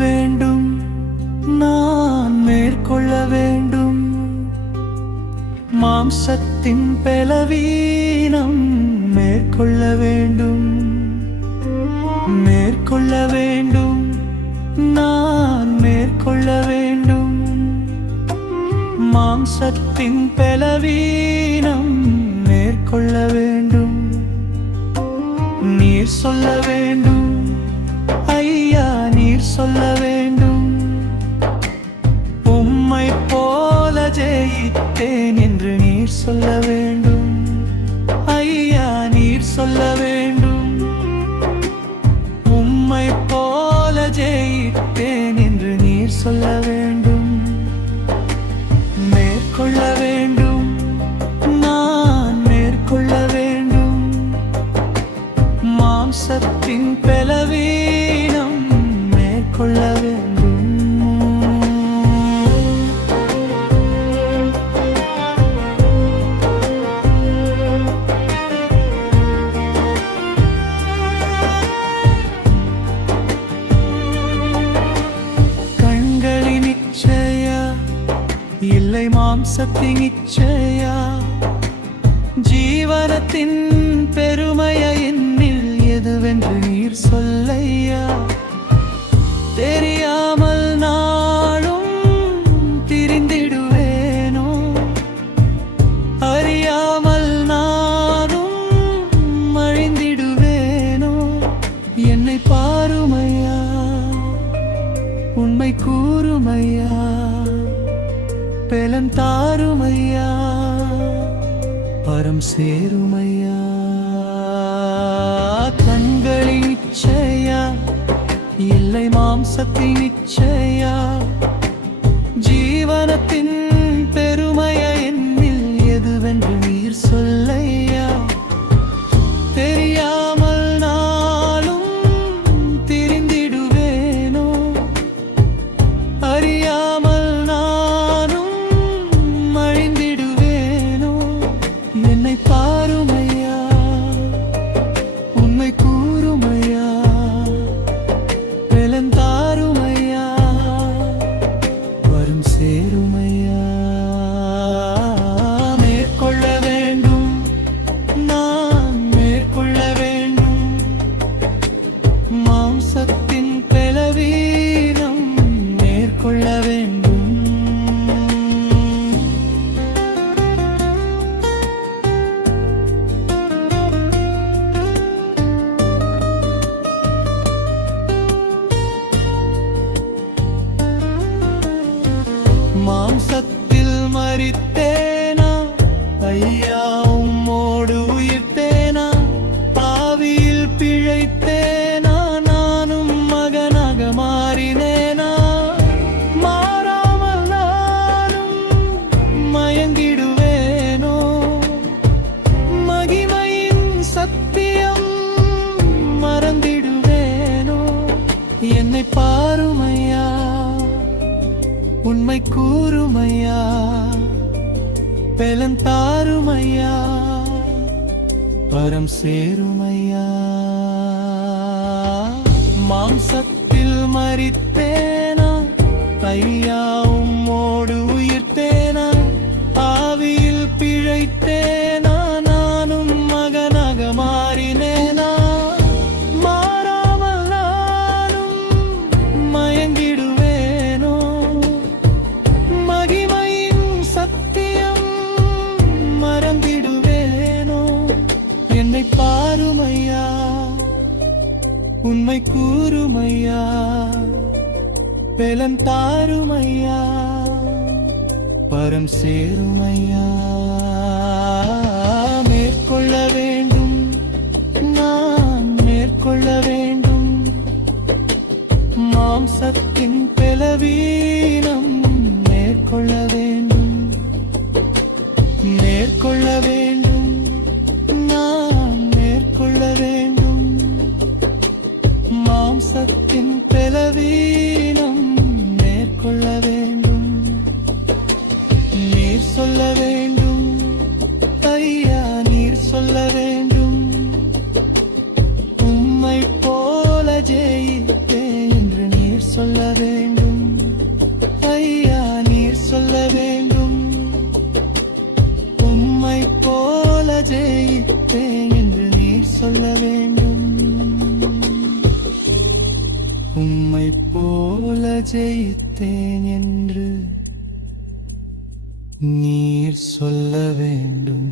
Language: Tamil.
வேண்டும், நான் மேற்கொள்ள வேண்டும். மாம்சத்தின் பலவீனம் மேற்கொள்ள வேண்டும், மேற்கொள்ள வேண்டும், நான் மேற்கொள்ள வேண்டும். மாம்சத்தின் பலவீனம் மேற்கொள்ள வேண்டும். நீர் சொல்ல வேண்டும் ஐயா, நீர் சொல்ல வேண்டும். உம்மை போல ஜெயித்தேன் என்று நீர் சொல்ல வேண்டும் ஐயா, நீர் சொல்ல வேண்டும். உம்மை போல ஜெயித்தேன் என்று நீர் சொல்ல வேண்டும். மேற்கொள்ள வேண்டும், நான் மேற்கொள்ள வேண்டும். மாம்சத்தின் பலவீனம் மேற்கொள்ள வேண்டும். கண்களின் இச்சையா இல்லை மாம்சத்தின் இச்சையா? ஜீவனத்தின் பெருமையா என்னில் எதுவென்று நீர் சொல்லையா? தெரியாமல் நாளும் திரிந்திடுவேனோ, அறியாமல் நானும் அழிந்திடுவேனோ? என்னை பாருமையா, உண்மை கூறுமையா, பலன் தாருமையா, பரம் சேருமையா. கண்களின் இச்சையா இல்லை மாம்சத்தின் இச்சையா? ஜீவனத்தின் பெருமையா என்னில் எதுவென்று நீர் சொல்லையா? தெரியாமல் நாளும் திரிந்திடுவேனோ, அறியாமல் நானும் அழிந்திடுவேனோ? என்னை பாருமையா, உண்மை கூறுமையா, பலன் தாருமையா, வரும் சேருமையா. மேற்கொள்ள வேண்டும், நான் மேற்கொள்ள வேண்டும். மாம்சத்தின் பலவீனம் மேற்கொள்ள வேண்டும். மாம்சத்தில் மரித்தேனா ஐயா, உம்மோடு உயிர்த்தேனா? ஆவியில் பிழைத்தேனா, நானும் மகனாக மாறினேனா? மாறாமல் நானும் மயங்கிடுவேனோ? மகிமையின் சத்தியம் மறந்திடுவேனோ? என்னை பாருமையா, உண்மை கூறுமையா, பலன் தாருமையா, பரம் சேருமையா. மாம்சத்தில் மரித்தேனா ஐயா, உம்மோடு உயிர்த்தேனா? ஆவியில் பிழைத்தேனா, நானும் மகனாக மாறினேனா? மாறாமல் நானும் மயங்கிடுவேனோ? மகிமையின் சத்தியம் மறந்திடுவேனோ? என்னை பாருமையா, உண்மை கூறுமையா, பலன் தாருமையா, பரம் சேருமையா. மேற்கொள்ள வேண்டும், நான் மேற்கொள்ள வேண்டும். மாம்சத்தின் பலவீனம் மேற்கொள்ள வேண்டும், மேற்கொள்ள வேண்டும், நான் மேற்கொள்ள வேண்டும். மாம்சத்தின் பலவீனம் மேற்கொள்ள வேண்டும். நீர் சொல்ல வேண்டும், போல ஜெயித்தேன் என்று நீர் சொல்ல வேண்டும்.